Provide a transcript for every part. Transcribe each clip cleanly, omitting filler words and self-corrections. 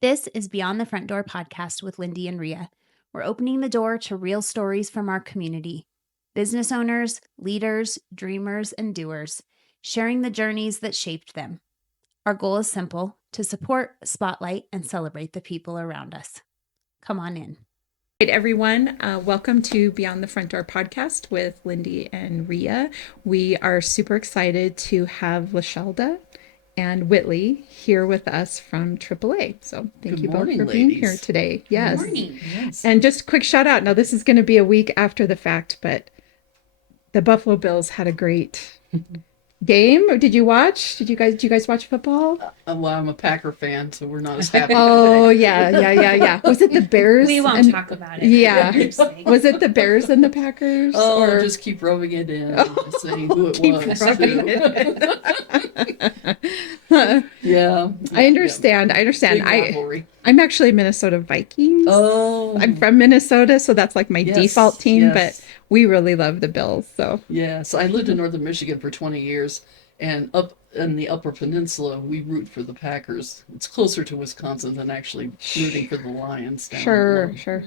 This is Beyond the Front Door podcast with Lindy and Rhea. We're opening the door to real stories from our community. Business owners, leaders, dreamers, and doers, sharing the journeys that shaped them. Our goal is simple: to support, spotlight, and celebrate the people around us. Come on in. Hey everyone, welcome to Beyond the Front Door podcast with Lindy and Rhea. We are super excited to have LaShelda and Whitley here with us from AAA. So thank you both for being here today. Yes. Good morning. Yes. And just a quick shout out. Now this is going to be a week after the fact, but the Buffalo Bills had a great game. Did you guys watch football? Well, I'm a Packer fan, so we're not as happy. Oh, yeah. Was it the Bears? We won't talk about it. Yeah. Was it the Bears and the Packers? Or just keep rubbing it in, saying who it was. Yeah. I understand. Big rivalry. I'm actually Minnesota Vikings. Oh. I'm from Minnesota, so that's like my default team, yes. but we really love the Bills. So Yes, I lived in northern Michigan for 20 years, and up in the Upper Peninsula, we root for the Packers. It's closer to Wisconsin than actually rooting for the Lions. Down sure. below.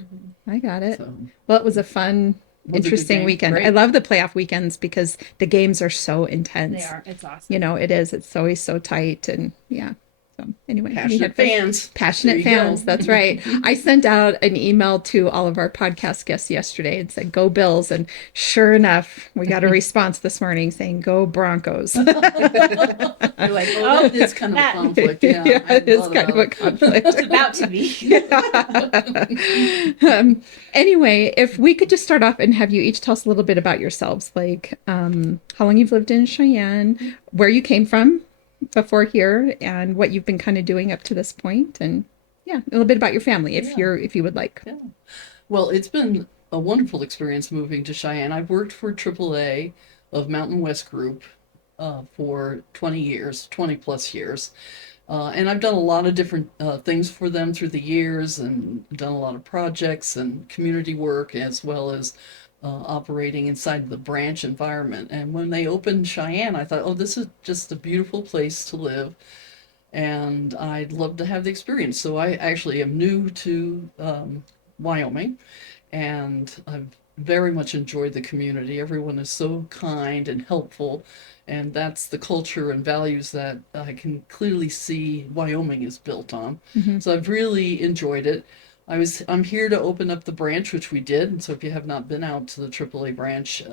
I got it. So, Well, it was a fun, Was it a good interesting game? weekend. Great. I love the playoff weekends because the games are so intense. They are. It's awesome. You know, it is. It's always so tight, and yeah. So anyway, we passionate had fun. fans. Passionate There you fans. go. That's right. I sent out an email to all of our podcast guests yesterday and said, "Go Bills." And sure enough, we got a response this morning saying, "Go Broncos." You're like, oh, that is kind of a conflict. Yeah, it is kind of a conflict. It's about to be. Anyway, if we could just start off and have you each tell us a little bit about yourselves, like how long you've lived in Cheyenne, where you came from before here, and what you've been kind of doing up to this point, and yeah, a little bit about your family, if you would like. Yeah. Well, it's been a wonderful experience moving to Cheyenne. I've worked for AAA of Mountain West Group for 20 plus years. And I've done a lot of different things for them through the years, and done a lot of projects and community work, as well as operating inside the branch environment. And when they opened Cheyenne, I thought, oh, this is just a beautiful place to live, and I'd love to have the experience. So I actually am new to Wyoming, and I've very much enjoyed the community. Everyone is so kind and helpful, and that's the culture and values that I can clearly see Wyoming is built on. So I've really enjoyed it. I'm here to open up the branch, which we did. And so if you have not been out to the AAA branch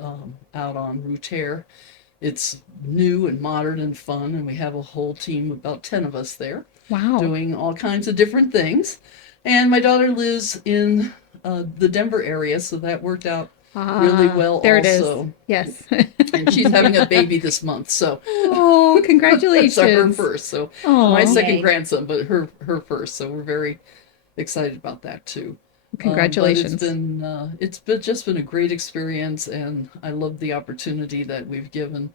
out on Rue Terre, it's new and modern and fun, and we have a whole team, about 10 of us there, Wow. doing all kinds of different things. And my daughter lives in the Denver area, so that worked out really well There also. it is. Yes. And she's having a baby this month, so Oh, congratulations. so her first. So Aw. my second Yay. grandson, but her first. So we're very excited about that too. Congratulations. But it's been just been a great experience, and I love the opportunity that we've given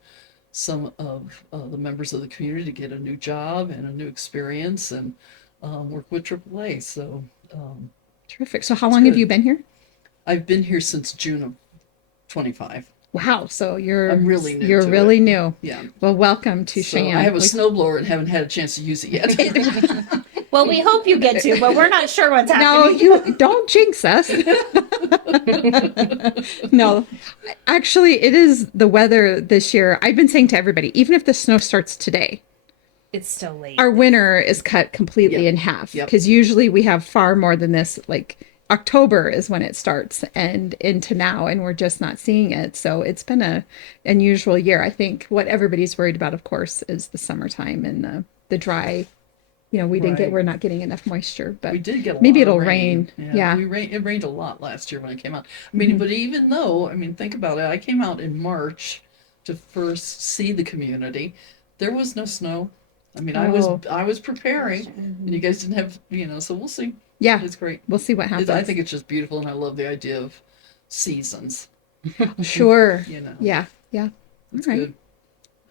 some of the members of the community to get a new job and a new experience, and work with AAA. So Terrific. So how long have good. you been here? I've been here since June of 25. Wow. So I'm really new you're to really it. new. Yeah. Well, welcome to So Cheyenne. I have a snowblower and haven't had a chance to use it yet. Well, we hope you get to, but we're not sure what's No, happening. you don't jinx us. No, actually, it is the weather this year. I've been saying to everybody, even if the snow starts today, It's still late. our winter is cut completely Yep. in half. Yep. Because usually we have far more than this. Like October is when it starts and into now, and we're just not seeing it. So it's been a unusual year. I think what everybody's worried about, of course, is the summertime and the dry. You know, Right. we're not getting enough moisture, but We did get a maybe lot it'll of rain. Yeah. It rained a lot last year when it came out. I mean, but even though, I mean, think about it. I came out in March to first see the community. There was no snow. I mean, Oh. I was preparing, and you guys didn't have, so we'll see. Yeah. It's great. We'll see what happens. I think it's just beautiful, and I love the idea of seasons. Sure. You know. Yeah. Yeah. It's All right. good.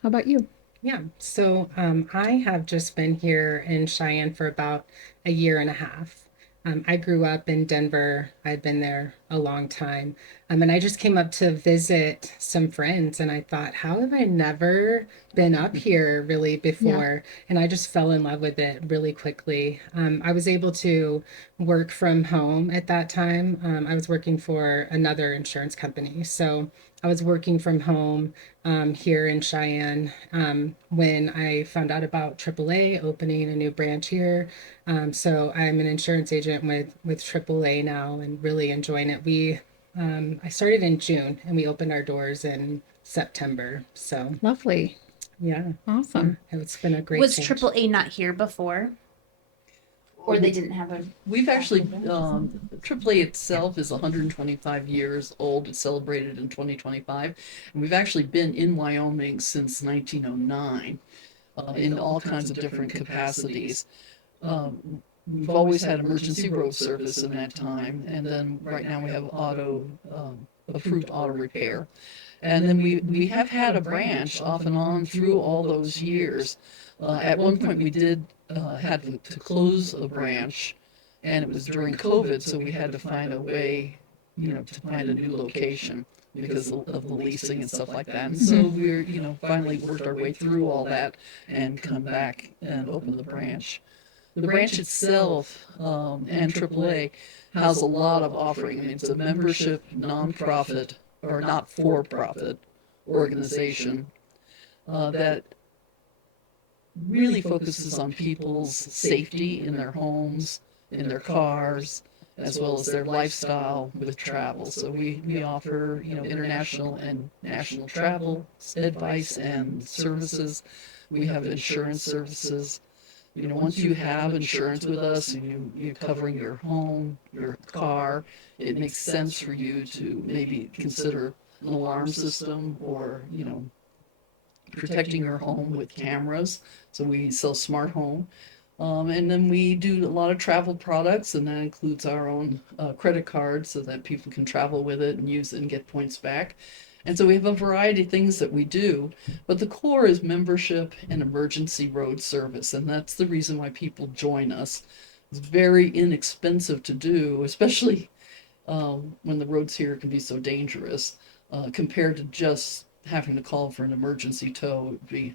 How about you? Yeah, so I have just been here in Cheyenne for about a year and a half. I grew up in Denver. I'd been there a long time. And I just came up to visit some friends, and I thought, how have I never been up here really Yeah. before? And I just fell in love with it really quickly. I was able to work from home at that time. I was working for another insurance company. So I was working from home here in Cheyenne when I found out about AAA opening a new branch here. So I'm an insurance agent with AAA now and really enjoying it. I started in June and we opened our doors in September. So Lovely. yeah, Awesome. it's been a great Was change. AAA not here before? Or they didn't have a. We've actually, AAA itself is 125 years old. It's celebrated in 2025. And we've actually been in Wyoming since 1909 in all kinds of different capacities. We've always had emergency road service in that time. And then right now we have approved auto repair. And then we have had a branch off and on through all those years. At one point, we did had to close a branch, and it was during COVID, so we had to find a way, to find a new location because of the leasing and stuff like that. And so we're, finally worked our way through all that and come back and open the branch. The branch itself and AAA has a lot of offering. I mean, it's a membership, nonprofit, or not for profit organization that really focuses on people's safety in their homes, in their cars, as well as their lifestyle with travel. So we offer, international and national travel advice and services. We have insurance services. Once you have insurance with us and you're covering your home, your car, it makes sense for you to maybe consider an alarm system or, protecting your home with cameras. So we sell smart home. And then we do a lot of travel products, and that includes our own credit card so that people can travel with it and use it and get points back. And so we have a variety of things that we do, but the core is membership and emergency road service. And that's the reason why people join us. It's very inexpensive to do, especially when the roads here can be so dangerous, compared to just having to call for an emergency tow. It would be,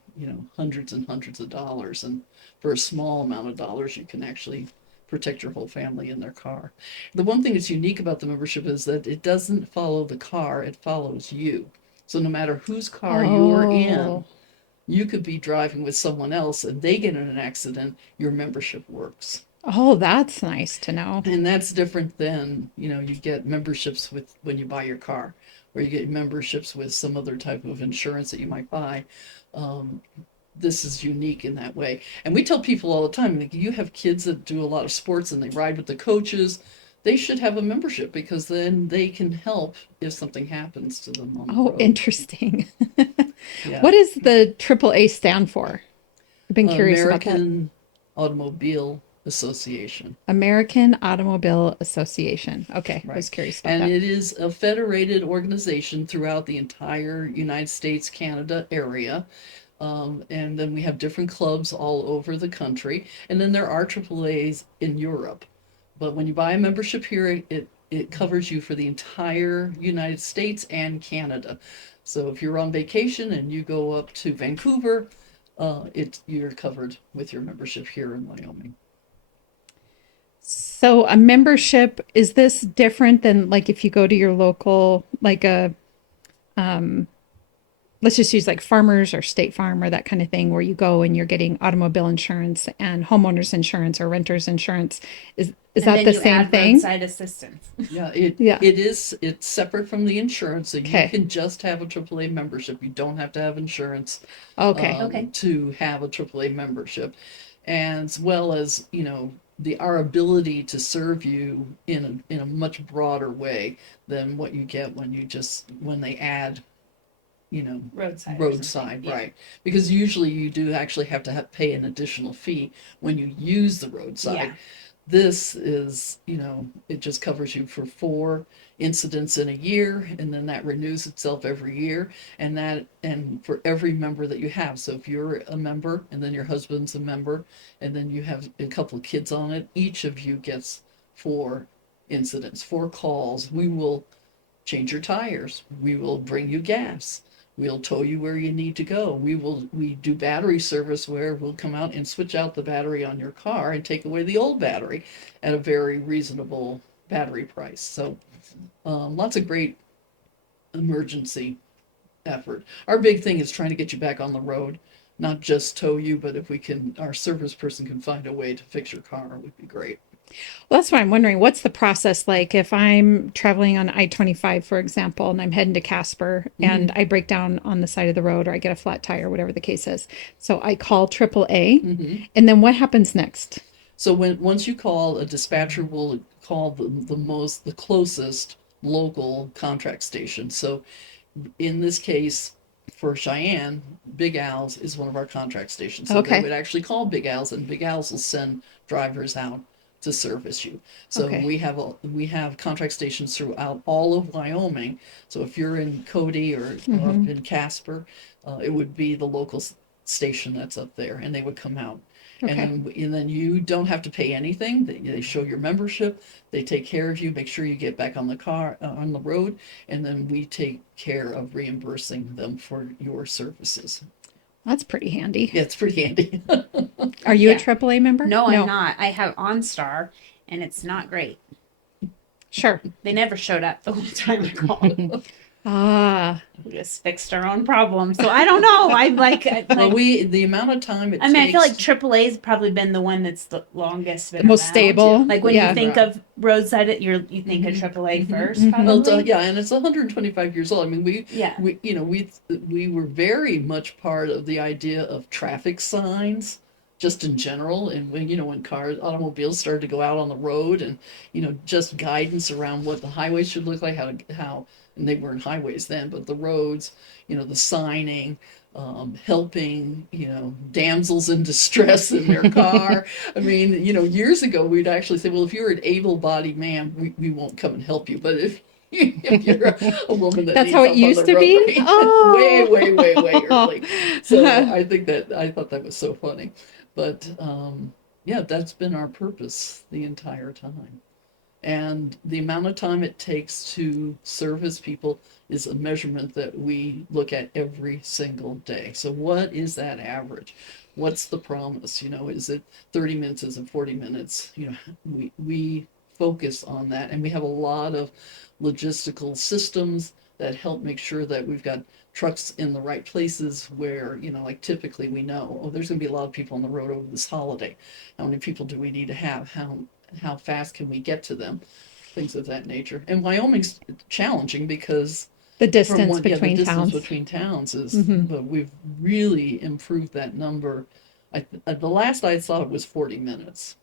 hundreds and hundreds of dollars. And for a small amount of dollars, you can actually protect your whole family in their car. The one thing that's unique about the membership is that it doesn't follow the car, it follows you. So no matter whose car you're in, Oh, you could be driving with someone else and they get in an accident, your membership works. oh, that's nice to know. And that's different than, you get memberships with when you buy your car, or you get memberships with some other type of insurance that you might buy. Um, this is unique in that way. And we tell people all the time, like, you have kids that do a lot of sports and they ride with the coaches, they should have a membership because then they can help if something happens to them on the Oh, road. interesting. Yeah. What does the AAA stand for? I've been curious about that. American Automobile Association. American Automobile Association. Okay, I Right. was curious about And that. it is a federated organization throughout the entire United States, Canada area. And then we have different clubs all over the country. And then there are AAAs in Europe. But when you buy a membership here, it covers you for the entire United States and Canada. So if you're on vacation and you go up to Vancouver, you're covered with your membership here in Wyoming. So a membership, is this different than like if you go to your local, like um, let's just use like Farmers or State Farm or that kind of thing, where you go and you're getting automobile insurance and homeowners insurance or renters insurance? Is And that then the you same add thing? roadside assistance. Yeah, Yeah. it's separate from the insurance, so you Okay. can just have a AAA membership. You don't have to have insurance Okay. Okay. to have a AAA membership, and as well as our ability to serve you in a much broader way than what you get when they add roadside, Yeah. right? Because usually you do actually have to pay an additional fee when you use the roadside. Yeah. This is, it just covers you for 4 incidents in a year, and then that renews itself every year, and for every member that you have. So if you're a member, and then your husband's a member, and then you have a couple of kids on it, each of you gets for incidents, for calls. We will change your tires. We will bring you gas. We'll tow you where you need to go. We do battery service where we'll come out and switch out the battery on your car and take away the old battery at a very reasonable battery price. So lots of great emergency effort. Our big thing is trying to get you back on the road, not just tow you, but if we can, our service person can find a way to fix your car, it would be great. Well, that's why I'm wondering, what's the process like if I'm traveling on I-25, for example, and I'm heading to Casper and I break down on the side of the road or I get a flat tire, whatever the case is. So I call AAA, and then what happens next? So once you call, a dispatcher will call the closest local contract station. So in this case, for Cheyenne, Big Al's is one of our contract stations. So Okay. they would actually call Big Al's, and Big Al's will send drivers out to service you. So Okay. we have contract stations throughout all of Wyoming. So if you're in Cody or up in Casper, it would be the local station that's up there, and they would come out. Okay. And then you don't have to pay anything. They show your membership. They take care of you, make sure you get back on the car, on the road, and then we take care of reimbursing them for your services. That's pretty handy. Yeah, it's pretty handy. Are you a Yeah. AAA member? No, I'm not. I have OnStar, and it's not great. Sure. They never showed up the whole time I called. Ah, We just fixed our own problem. So I don't know. Well, the amount of time it I mean, takes. I feel like AAA's probably been the one that's the longest, been the most around. stable. Like when Yeah. you think of roadside, you think of AAA first, probably. Well, yeah, and it's 125 years old. I mean, Yeah. we were very much part of the idea of traffic signs, just in general. And when automobiles started to go out on the road, and just guidance around what the highways should look like, and they weren't highways then, but the roads, the signing. Helping, damsels in distress in their car. I mean, years ago, we'd actually say, well, if you're an able-bodied man, we won't come and help you. But if you're a woman that That's needs how it help on used the to be? road, Oh. way early. So I thought that was so funny. But yeah, that's been our purpose the entire time. And the amount of time it takes to service people is a measurement that we look at every single day. So what is that average? What's the promise? Is it 30 minutes? Is it 40 minutes? We focus on that, and we have a lot of logistical systems that help make sure that we've got trucks in the right places where, like typically we know, there's going to be a lot of people on the road over this holiday. How many people do we need to have? How fast can we get to them? Things of that nature. And Wyoming's challenging because The distance the between distance towns. between towns is, but we've really improved that number. The last I saw it was 40 minutes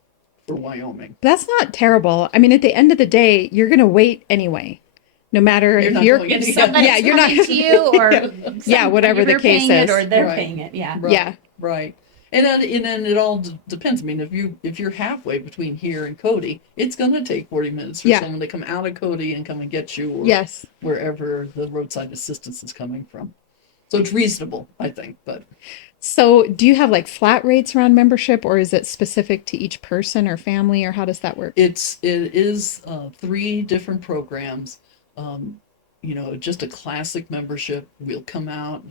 for Wyoming. That's not terrible. I mean, at the end of the day, you're going to wait anyway. No matter You're if not you're, going anywhere. Somebody's you're not coming to you, or Yeah, whatever the you're case paying it, is. or they're Right. paying it. Yeah. Right, Yeah. Right. And then it all depends. I mean, if you're halfway between here and Cody, it's going to take 40 minutes for Yeah. someone to come out of Cody and come and get you, or Yes. wherever the roadside assistance is coming from. So it's reasonable, I think. But So, do you have like flat rates around membership, or is it specific to each person or family, or how does that work? it is 3 different programs. Just a classic membership. We'll come out.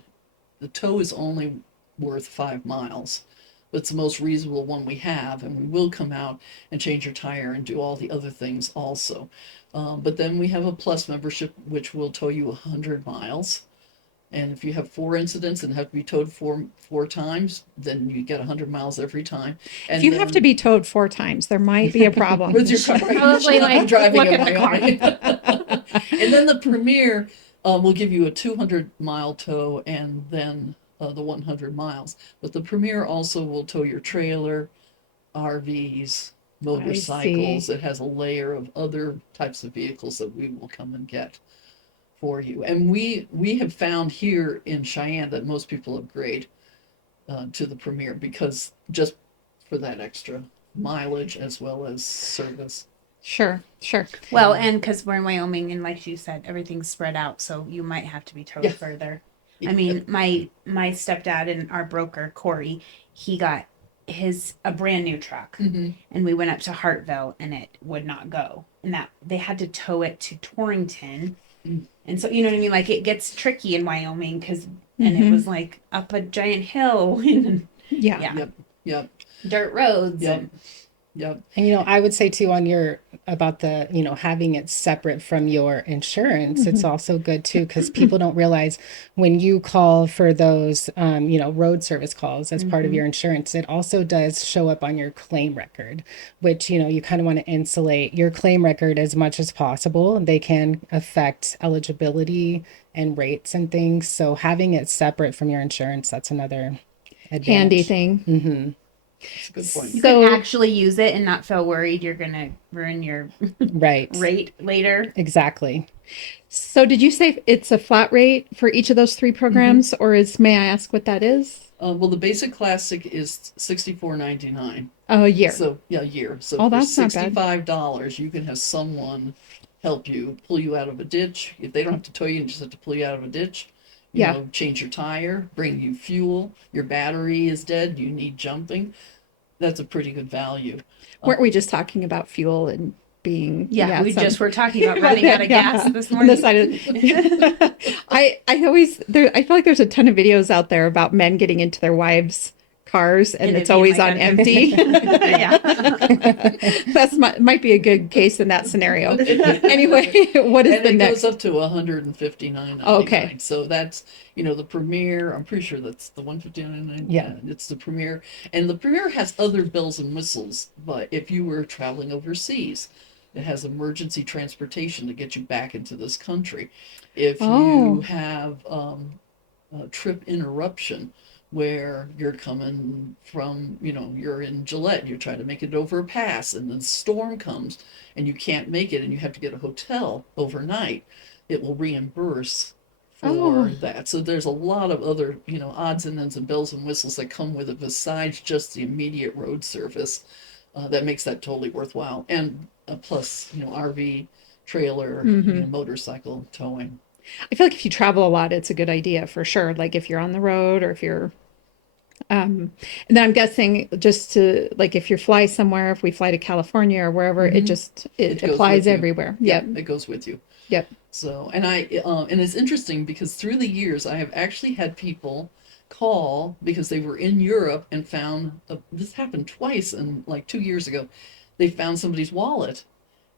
The tow is only worth 5 miles. But it's the most reasonable one we have, and we will come out and change your tire and do all the other things also. But then we have a plus membership, which will tow you 100 miles. And if you have 4 incidents and have to be towed four times, then you get 100 miles every time. And If you have to be towed 4 times, there might be a problem. with your car, Probably like driving look in at the car. Wyoming. And then the Premier will give you a 200-mile tow, and then the 100 miles. But the Premier also will tow your trailer, RVs, motorcycles. It has a layer of other types of vehicles that we will come and get for you. And we have found here in Cheyenne that most people upgrade to the Premier because just for that extra mileage as well as service. Sure. Well, and because we're in Wyoming, and like you said, everything's spread out, so you might have to be towed Yeah. further. I mean, my stepdad and our broker Corey, he got a brand new truck, and we went up to Hartville, and it would not go, and that they had to tow it to Torrington. And so, you know what I mean? Like, it gets tricky in Wyoming because, and it was like up a giant hill and Yeah. Yep. dirt roads. Yep. Yep. And, I would say too on about the, having it separate from your insurance, it's also good too, because people don't realize when you call for those, road service calls as part of your insurance, it also does show up on your claim record, which, you kind of want to insulate your claim record as much as possible. They can affect eligibility and rates and things. So having it separate from your insurance, that's another advantage. Handy thing. Mm-hmm. That's a good point. You can actually use it and not feel worried you're going to ruin your right rate later. Exactly. So did you say it's a flat rate for each of those 3 programs, or may I ask what that is? Well, the basic classic is $64.99. Oh, a year. So a year. So Oh, for that's not bad. $65, you can have someone help you pull you out of a ditch. If they don't have to tow you, you just have to pull you out of a ditch. You know, change your tire, bring you fuel. Your battery is dead. You need jumping. That's a pretty good value. Weren't we just talking about fuel and being? We just were talking about running out of gas this morning. On the side of, I feel like there's a ton of videos out there about men getting into their wives' cars and it's always on empty. That's might be a good case in that scenario. Anyway, what is the next? It goes up to $159.99. Okay. So that's the Premier. I'm pretty sure that's the $159.99. Yeah, it's the Premier, and the Premier has other bells and whistles. But if you were traveling overseas, it has emergency transportation to get you back into this country. If you have a trip interruption, where you're coming from, you're in Gillette, you're trying to make it over a pass, and the storm comes and you can't make it and you have to get a hotel overnight, it will reimburse for that. So there's a lot of other, odds and ends and bells and whistles that come with it besides just the immediate road service that makes that totally worthwhile. And plus, RV, trailer, motorcycle towing. I feel like if you travel a lot, it's a good idea for sure. Like if you're on the road or if you're, and then I'm guessing just to, like, if you fly somewhere, if we fly to California or wherever, it applies everywhere. Yep. It goes with you. Yep. So, and and it's interesting because through the years, I have actually had people call because they were in Europe and found, this happened twice and like 2 years ago, they found somebody's wallet.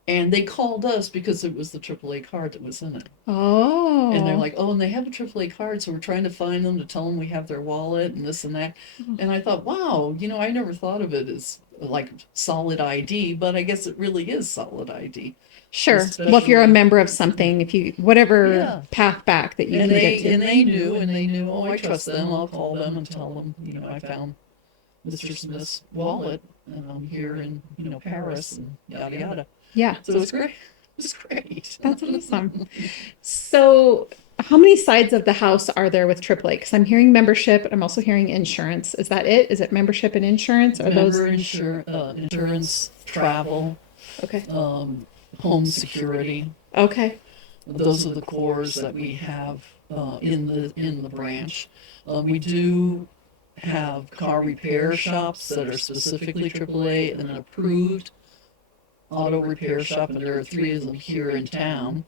And they called us because it was the AAA card that was in it. Oh. And they're like, and they have a AAA card, so we're trying to find them to tell them we have their wallet and this and that. And I thought, wow, I never thought of it as like solid ID, but I guess it really is solid ID. Sure. Well, if you're a member of something, if you, whatever path back that you can get to. And they knew, I trust them. I'll call them and tell them, I found Mr. Smith's wallet here in, Paris and yada, yada. Yeah. So it's great. It's great. That's awesome. So how many sides of the house are there with AAA? Because I'm hearing membership. I'm also hearing insurance. Is that it? Is it membership and insurance? Or insurance, travel. Okay. Home security. Okay. Those are the cores that we have in the branch. We do have car repair shops that are specifically AAA and approved auto repair shop, and there are 3 of them here in town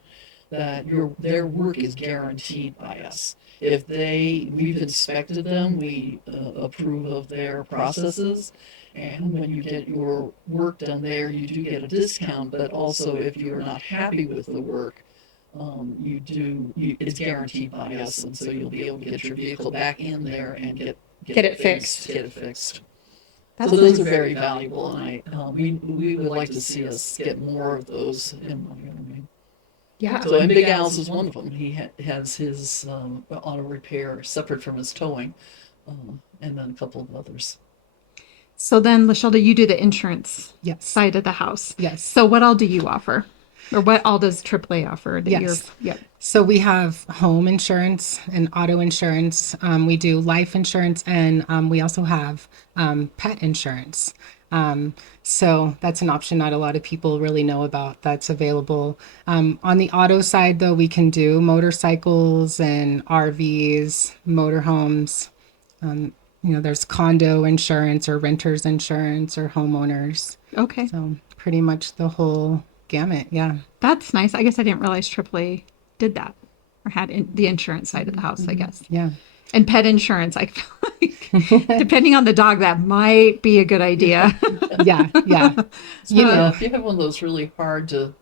that their work is guaranteed by us. If we've inspected them, we approve of their processes, and when you get your work done there, you do get a discount, but also if you're not happy with the work, it's guaranteed by us, and so you'll be able to get your vehicle back in there and get it fixed. Get it fixed. So those are very valuable, and we would like to see us get more of those in Wyoming. Yeah. So, and Big Al's is one of them. He has his auto repair separate from his towing, and then a couple of others. So then, LaShelda, you do the insurance side of the house. Yes. So what all do you offer? Or what all does AAA offer? So we have home insurance and auto insurance. We do life insurance, and we also have pet insurance. So that's an option not a lot of people really know about that's available. On the auto side, though, we can do motorcycles and RVs, motorhomes. there's condo insurance or renters insurance or homeowners. Okay. So pretty much the whole gamut. Yeah. That's nice. I guess I didn't realize AAA did that or had the insurance side of the house, I guess. Yeah. And pet insurance, I feel like, depending on the dog, that might be a good idea. Yeah. Yeah. If you have one of those really hard to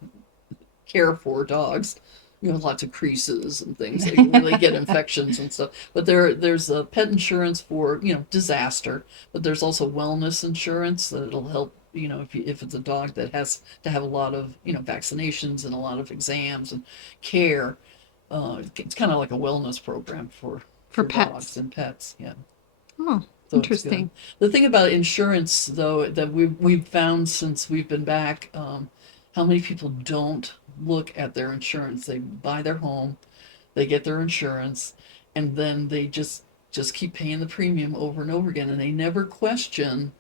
care for dogs, lots of creases and things, they really get infections and stuff. But there's a pet insurance for, disaster, but there's also wellness insurance that'll help, if it's a dog that has to have a lot of, vaccinations and a lot of exams and care. It's kind of like a wellness program for pets. Dogs and pets. Yeah. Oh, So interesting. the thing about insurance, though, that we've found since we've been back, how many people don't look at their insurance. They buy their home, they get their insurance, and then they just keep paying the premium over and over again, and they never question,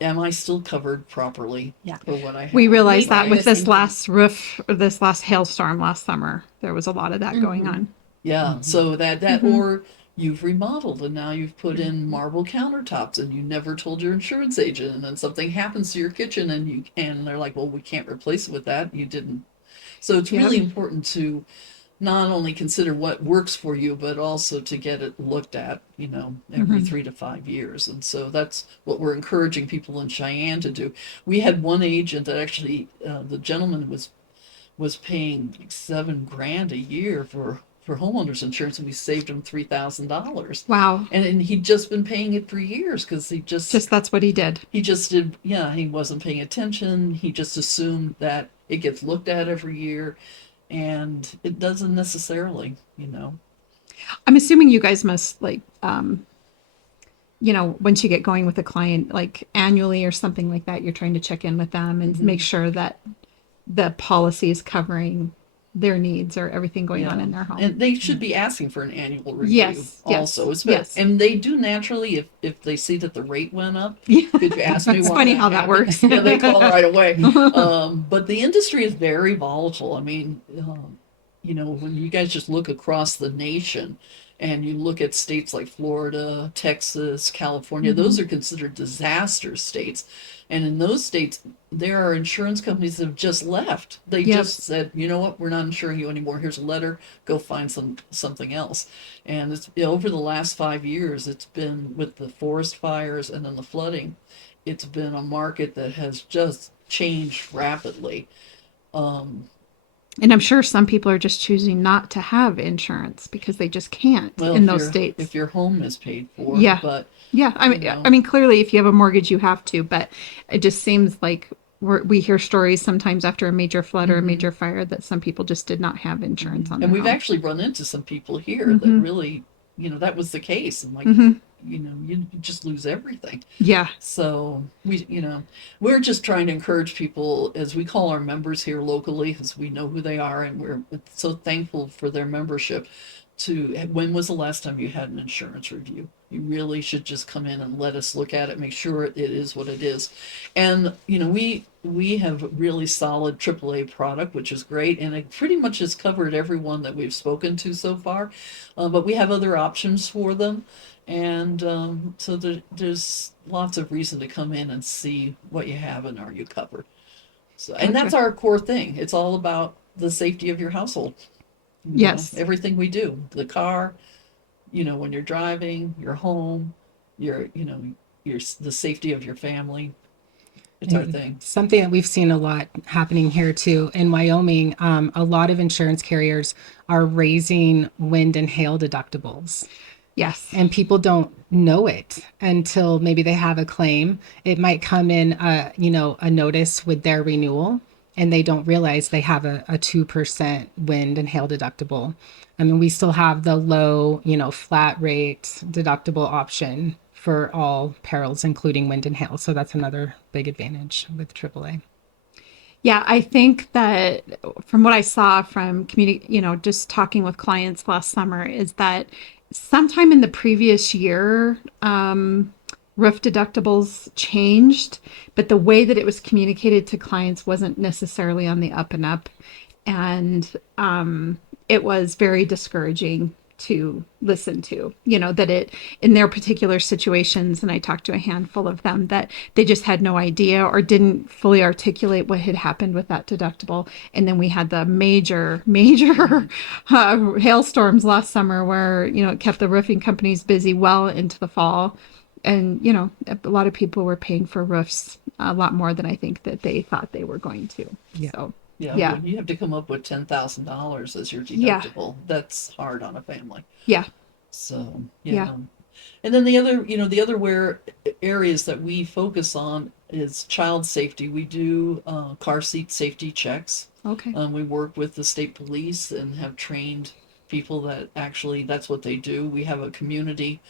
am I still covered properly for what I have? We realized that with this last hailstorm last summer, there was a lot of that going on. Yeah, so that or you've remodeled and now you've put in marble countertops and you never told your insurance agent, and then something happens to your kitchen and they're like, well, we can't replace it with that. You didn't. So it's really important to not only consider what works for you, but also to get it looked at, every 3 to 5 years. And so that's what we're encouraging people in Cheyenne to do. We had one agent that actually, the gentleman was paying like $7,000 a year for homeowners insurance, and we saved him $3,000. Wow. And he'd just been paying it for years because he just that's what he did. He just did. Yeah, he wasn't paying attention. He just assumed that it gets looked at every year, and it doesn't necessarily. I'm assuming you guys must once you get going with a client, like annually or something like that, you're trying to check in with them and make sure that the policy is covering their needs or everything going on in their home. And they should be asking for an annual review also. Yes. And they do naturally if they see that the rate went up. Yeah. Could you ask me It's why funny that how that happened? works. Yeah, they call right away. But the industry is very volatile. I mean, when you guys just look across the nation and you look at states like Florida, Texas, California, those are considered disaster states. And in those states, there are insurance companies that have just left. They just said, you know what, we're not insuring you anymore. Here's a letter. Go find something else. And it's over the last 5 years, it's been with the forest fires and then the flooding. It's been a market that has just changed rapidly. And I'm sure some people are just choosing not to have insurance because they just can't in those states. If your home is paid for. Yeah. But I mean, clearly, if you have a mortgage, you have to. But it just seems like we hear stories sometimes after a major flood or a major fire that some people just did not have insurance on. And we've home. actually run into some people here that really, that was the case. And like, you just lose everything. Yeah. So we're just trying to encourage people, as we call our members here locally, because we know who they are, and we're so thankful for their membership. When was the last time you had an insurance review? You really should just come in and let us look at it, make sure it is what it is. And we have a really solid AAA product, which is great, and it pretty much has covered everyone that we've spoken to so far. But we have other options for them, and so there's lots of reason to come in and see what you have and are you covered. So, and that's our core thing. It's all about the safety of your household. Yes. Everything we do, the car, when you're driving, your home, the safety of your family. It's our thing. Something that we've seen a lot happening here too in Wyoming. A lot of insurance carriers are raising wind and hail deductibles. Yes. And people don't know it until maybe they have a claim. It might come in, a notice with their renewal, and they don't realize they have a 2% wind and hail deductible. I mean, we still have the low, flat rate deductible option for all perils, including wind and hail. So that's another big advantage with AAA. Yeah, I think that from what I saw from just talking with clients last summer, is that sometime in the previous year, roof deductibles changed, but the way that it was communicated to clients wasn't necessarily on the up and up. And it was very discouraging to listen to, that it, in their particular situations, and I talked to a handful of them, that they just had no idea or didn't fully articulate what had happened with that deductible. And then we had the major hailstorms last summer where, it kept the roofing companies busy well into the fall. And, a lot of people were paying for roofs a lot more than I think that they thought they were going to. Yeah. So, Yeah, when you have to come up with $10,000 as your Yeah. deductible, that's hard on a family. yeah. So, Yeah. And then the other where areas that we focus on is child safety. We do car seat safety checks. Okay. We work with the state police and have trained people that actually that's what they do. We have a community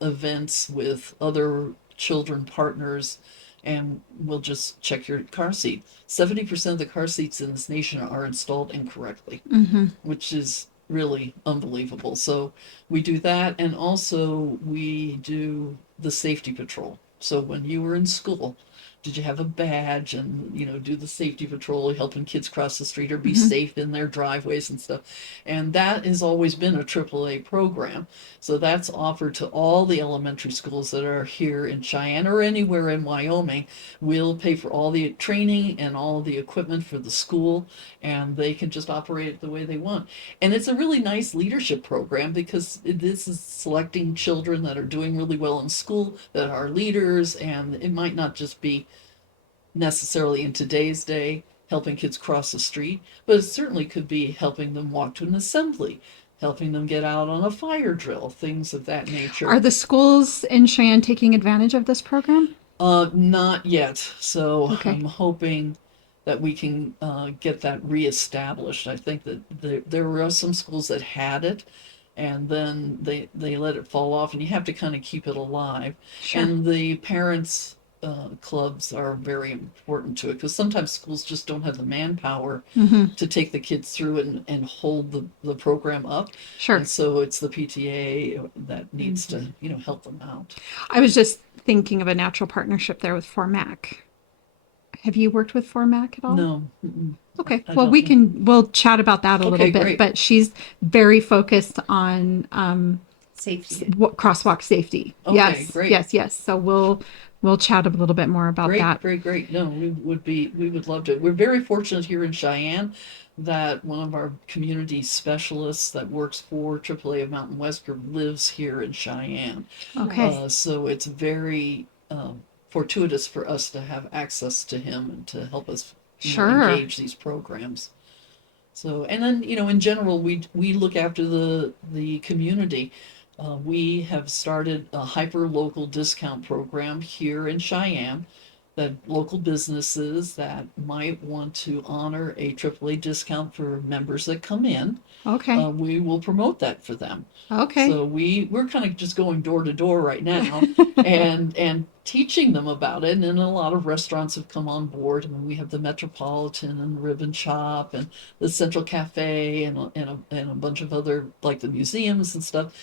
events with other children partners, and we'll just check your car seat. 70% of the car seats in this nation are installed incorrectly, which is really unbelievable. So we do that, and also we do the safety patrol. So when you were in school, did you have a badge and do the safety patrol, helping kids cross the street or be safe in their driveways and stuff? And that has always been a AAA program. So that's offered to all the elementary schools that are here in Cheyenne or anywhere in Wyoming. We'll pay for all the training and all the equipment for the school, and they can just operate it the way they want. And it's a really nice leadership program because this is selecting children that are doing really well in school, that are leaders, and it might not just be necessarily in today's day helping kids cross the street, but it certainly could be helping them walk to an assembly, helping them get out on a fire drill, things of that nature. Are the schools in Cheyenne taking advantage of this program? Not yet. So Okay. I'm hoping that we can get that reestablished. I think that there were some schools that had it, and then they let it fall off, and you have to kind of keep it alive. Sure. And the parents clubs are very important to it, because sometimes schools just don't have the manpower to take the kids through and hold the program up. Sure. And so it's the PTA that needs to help them out. I was just thinking of a natural partnership there with Formac. Have you worked with Formac at all? No. Mm-mm. Okay. I Well, don't we'll chat about that a little bit, great. but she's very focused on Safety. crosswalk safety. Okay, Yes. great. Yes. So we'll chat a little bit more about that. Great. No, we would love to. We're very fortunate here in Cheyenne that one of our community specialists that works for AAA of Mountain West Group lives here in Cheyenne. Okay. So it's very fortuitous for us to have access to him and to help us Sure. engage these programs. So, and then in general, we look after the community. We have started a hyper local discount program here in Cheyenne, that local businesses that might want to honor a AAA discount for members that come in, Okay. we will promote that for them. Okay. So we're kind of just going door to door right now and teaching them about it. And a lot of restaurants have come on board. I mean, we have the Metropolitan and Ribbon Shop and the Central Cafe and a bunch of other, like the museums and stuff.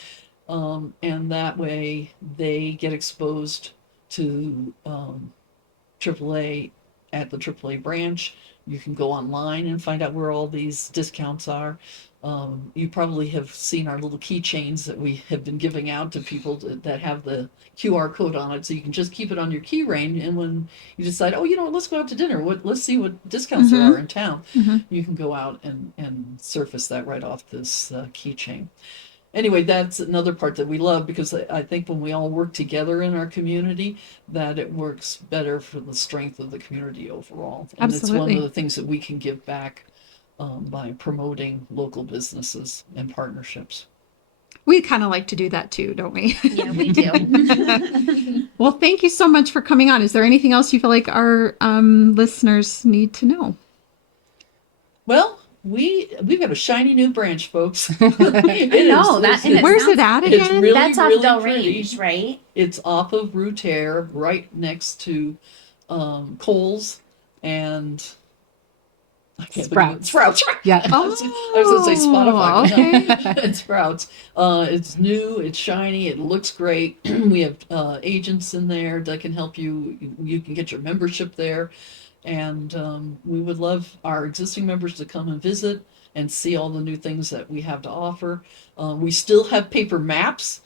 And that way they get exposed to AAA at the AAA branch. You can go online and find out where all these discounts are. You probably have seen our little keychains that we have been giving out to people that have the QR code on it, so you can just keep it on your key ring. And when you decide, oh, let's go out to dinner, let's see what discounts there are in town, you can go out and surface that right off this keychain. Anyway, that's another part that we love, because I think when we all work together in our community, that it works better for the strength of the community overall. And it's one Absolutely. of the things that we can give back by promoting local businesses and partnerships. We kind of like to do that too, don't we? Yeah, we do. Well, thank you so much for coming on. Is there anything else you feel like our listeners need to know? Well, we've got a shiny new branch, folks. I know that. And Where's it at It's again? really, that's off really Del pretty. Range, right? It's off of Rue Terre, right next to Kohl's and I can't think of it. Sprouts. Yeah. I was going to say Spotify. Okay. It's Sprouts. It's new. It's shiny. It looks great. We have agents in there that can help you. You can get your membership there, and we would love our existing members to come and visit. and see all the new things that we have to offer. We still have paper maps.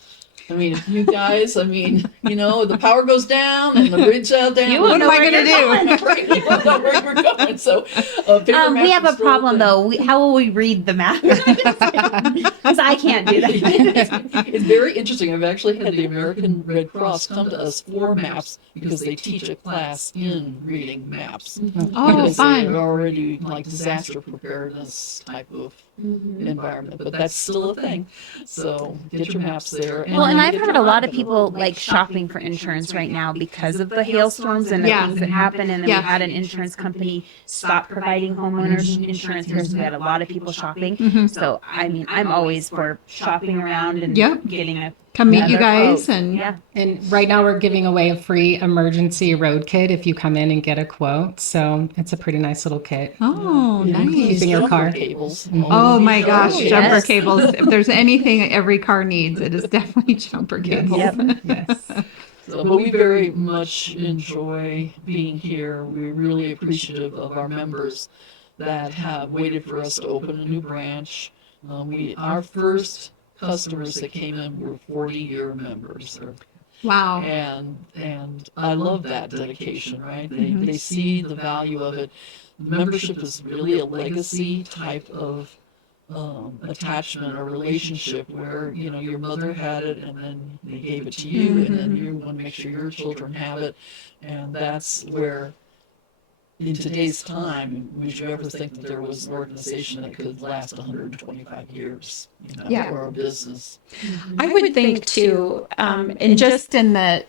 I mean, if you guys, the power goes down and the bridge out down. You won't know What am I where gonna you're do? Right, you won't know where you're going. So, paper We maps have are a still problem thing. though. How will we read the map? Because I can't do that. It's very interesting. I've actually had the American Red Cross come to us for maps because they teach a class in reading maps. Oh, Because fun. they're already like disaster preparedness type of environment, but that's still a thing. So get your maps there. Well, and I've get heard your a lot of map. people like shopping for insurance right now because of the hailstorms and the Yeah. things that happen. And then Yeah. we had an insurance company stop providing homeowners insurance here, so we had a lot of people shopping. So I mean, I'm always for shopping around and Yep. getting a Come meet you another guys quote. and Yeah. And right now we're giving away a free emergency road kit if you come in and get a quote. So it's a pretty nice little kit. Oh, It includes nice. Keeping your jumper car. cables. Oh my gosh, Oh, jumper yes. cables. If there's anything every car needs, it is definitely jumper cables. Yep. Yes. So, but we very much enjoy being here. We're really appreciative of our members that have waited for us to open a new branch. Our first customers that came in were 40-year members, Wow. and I love that dedication. Right? They see the value of it. Membership is really a legacy type of attachment or relationship where your mother had it and then they gave it to you and then you want to make sure your children have it, and that's where in today's time would you ever think that there was an organization that could last 125 years Yeah. or a business. I would think too, and just in that,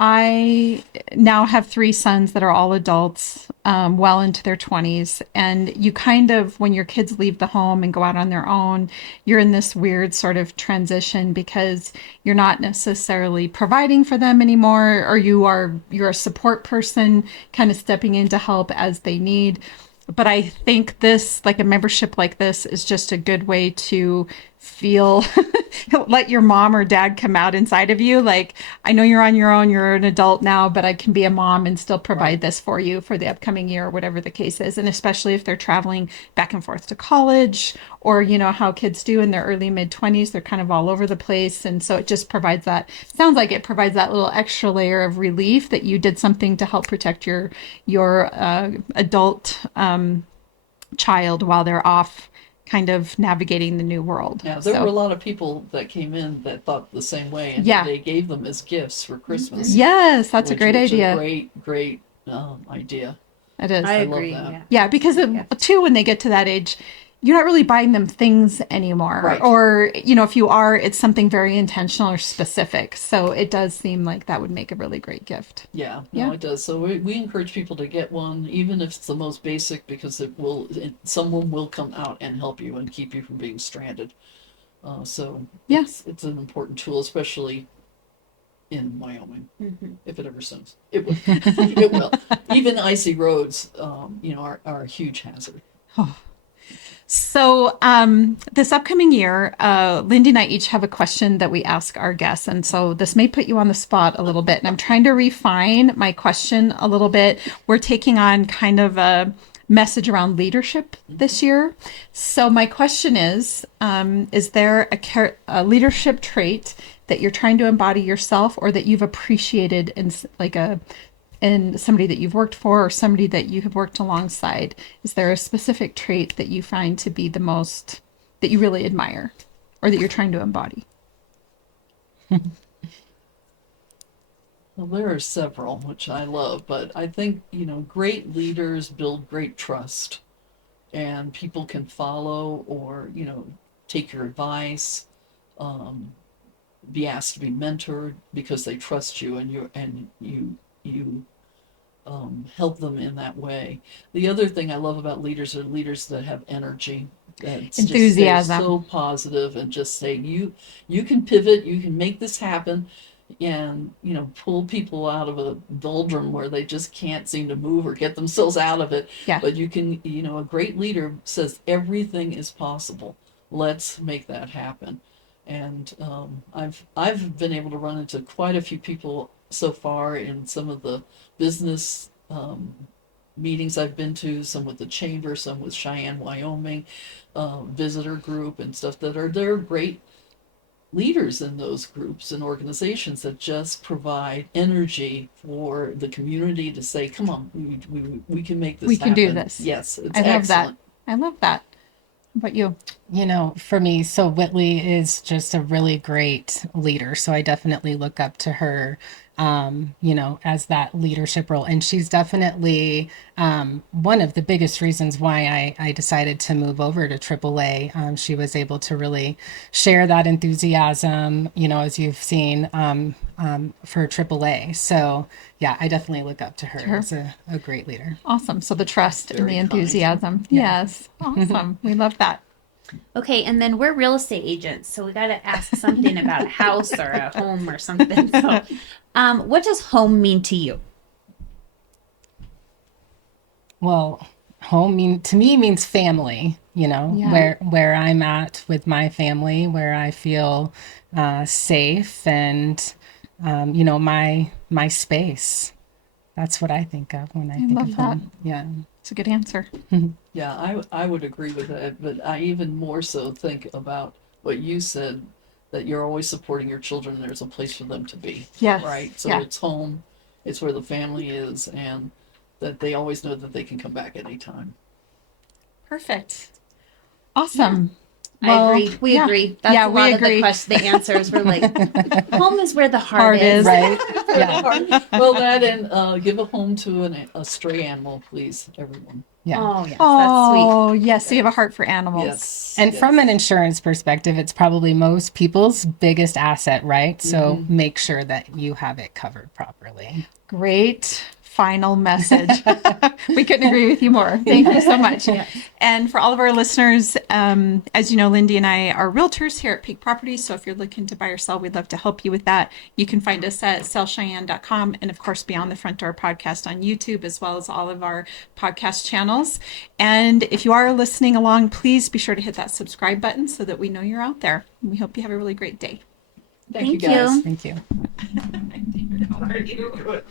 I now have 3 sons that are all adults, well into their 20s. And you kind of, when your kids leave the home and go out on their own, you're in this weird sort of transition because you're not necessarily providing for them anymore, or you're a support person kind of stepping in to help as they need. But I think this, like a membership like this, is just a good way to feel, let your mom or dad come out inside of you. Like, I know you're on your own, you're an adult now, but I can be a mom and still provide this for you for the upcoming year or whatever the case is. And especially if they're traveling back and forth to college, or, how kids do in their early mid 20s, they're kind of all over the place. And so it just provides that, sounds like it provides that little extra layer of relief that you did something to help protect your adult child while they're off kind of navigating the new world. Yeah, there were a lot of people that came in that thought the same way, and Yeah. they gave them as gifts for Christmas. Yes, that's a which great was idea. A great idea. It is. I love agree. that. Yeah. Yeah, because too, when they get to that age, you're not really buying them things anymore. Right. Or, if you are, it's something very intentional or specific. So it does seem like that would make a really great gift. Yeah, Yeah. it does. So we encourage people to get one, even if it's the most basic, because someone will come out and help you and keep you from being stranded. So Yeah. it's an important tool, especially in Wyoming, Mm-hmm. if it ever snows. It will. It will. Even icy roads, are a huge hazard. So this upcoming year, Lindy and I each have a question that we ask our guests. And so this may put you on the spot a little bit. And I'm trying to refine my question a little bit. We're taking on kind of a message around leadership this year. So my question is there a leadership trait that you're trying to embody yourself, or that you've appreciated in somebody that you've worked for, or somebody that you have worked alongside? Is there a specific trait that you find to be the most, that you really admire, or that you're trying to embody? Well, there are several, which I love, but I think, great leaders build great trust, and people can follow or, take your advice, be asked to be mentored because they trust you, and you help them in that way. The other thing I love about leaders are leaders that have energy, that Enthusiasm. just so positive and just say you can pivot, you can make this happen, and pull people out of a doldrum where they just can't seem to move or get themselves out of it. Yeah. But you can, a great leader says everything is possible. Let's make that happen. And I've been able to run into quite a few people so far in some of the business meetings I've been to, some with the chamber, some with Cheyenne, Wyoming, visitor group and stuff they're great leaders in those groups and organizations that just provide energy for the community to say, come on, we can make this We can happen. do this. Yes, it's I love excellent. that. I love that. How about you? You know, for me, so Whitley is just a really great leader. So I definitely look up to her, you know, as that leadership role. And she's definitely one of the biggest reasons why I decided to move over to AAA. She was able to really share that enthusiasm, you know, as you've seen for AAA. So yeah, I definitely look up to her as a great leader. Awesome. So the trust and Very the kind. enthusiasm. Yeah. Yes. Awesome. We love that. Okay, and then we're real estate agents, so we got to ask something about a house or a home or something. So, what does home mean to you? Well, home to me means family, you know, Yeah. where I'm at with my family, where I feel safe and you know, my space. That's what I think of when I think love of that. home. Yeah. It's a good answer. Yeah, I would agree with that, but I even more so think about what you said, that you're always supporting your children. There's a place for them to be. Yes. Right. So Yeah. it's home, it's where the family is, and that they always know that they can come back anytime. Perfect. Awesome. I agree. We agree. That's yeah, a we lot agree. of the answers. We're like, home is where the heart is. Right. Yeah. Well, that and give a home to a stray animal, please, everyone. Yeah. Oh, yes. That's Oh, yes. So you have a heart for animals. Yes. And yes. from an insurance perspective, it's probably most people's biggest asset, right? So make sure that you have it covered properly. Great final message. We couldn't agree with you more. Thank you so much. And for all of our listeners, as you know, Lindy and I are realtors here at Peak Properties. So if you're looking to buy or sell, we'd love to help you with that. You can find us at sellcheyenne.com and of course, Beyond the Front Door podcast on YouTube, as well as all of our podcast channels. And if you are listening along, please be sure to hit that subscribe button so that we know you're out there. And we hope you have a really great day. Thank you, Thank guys. you. Thank you. How are you?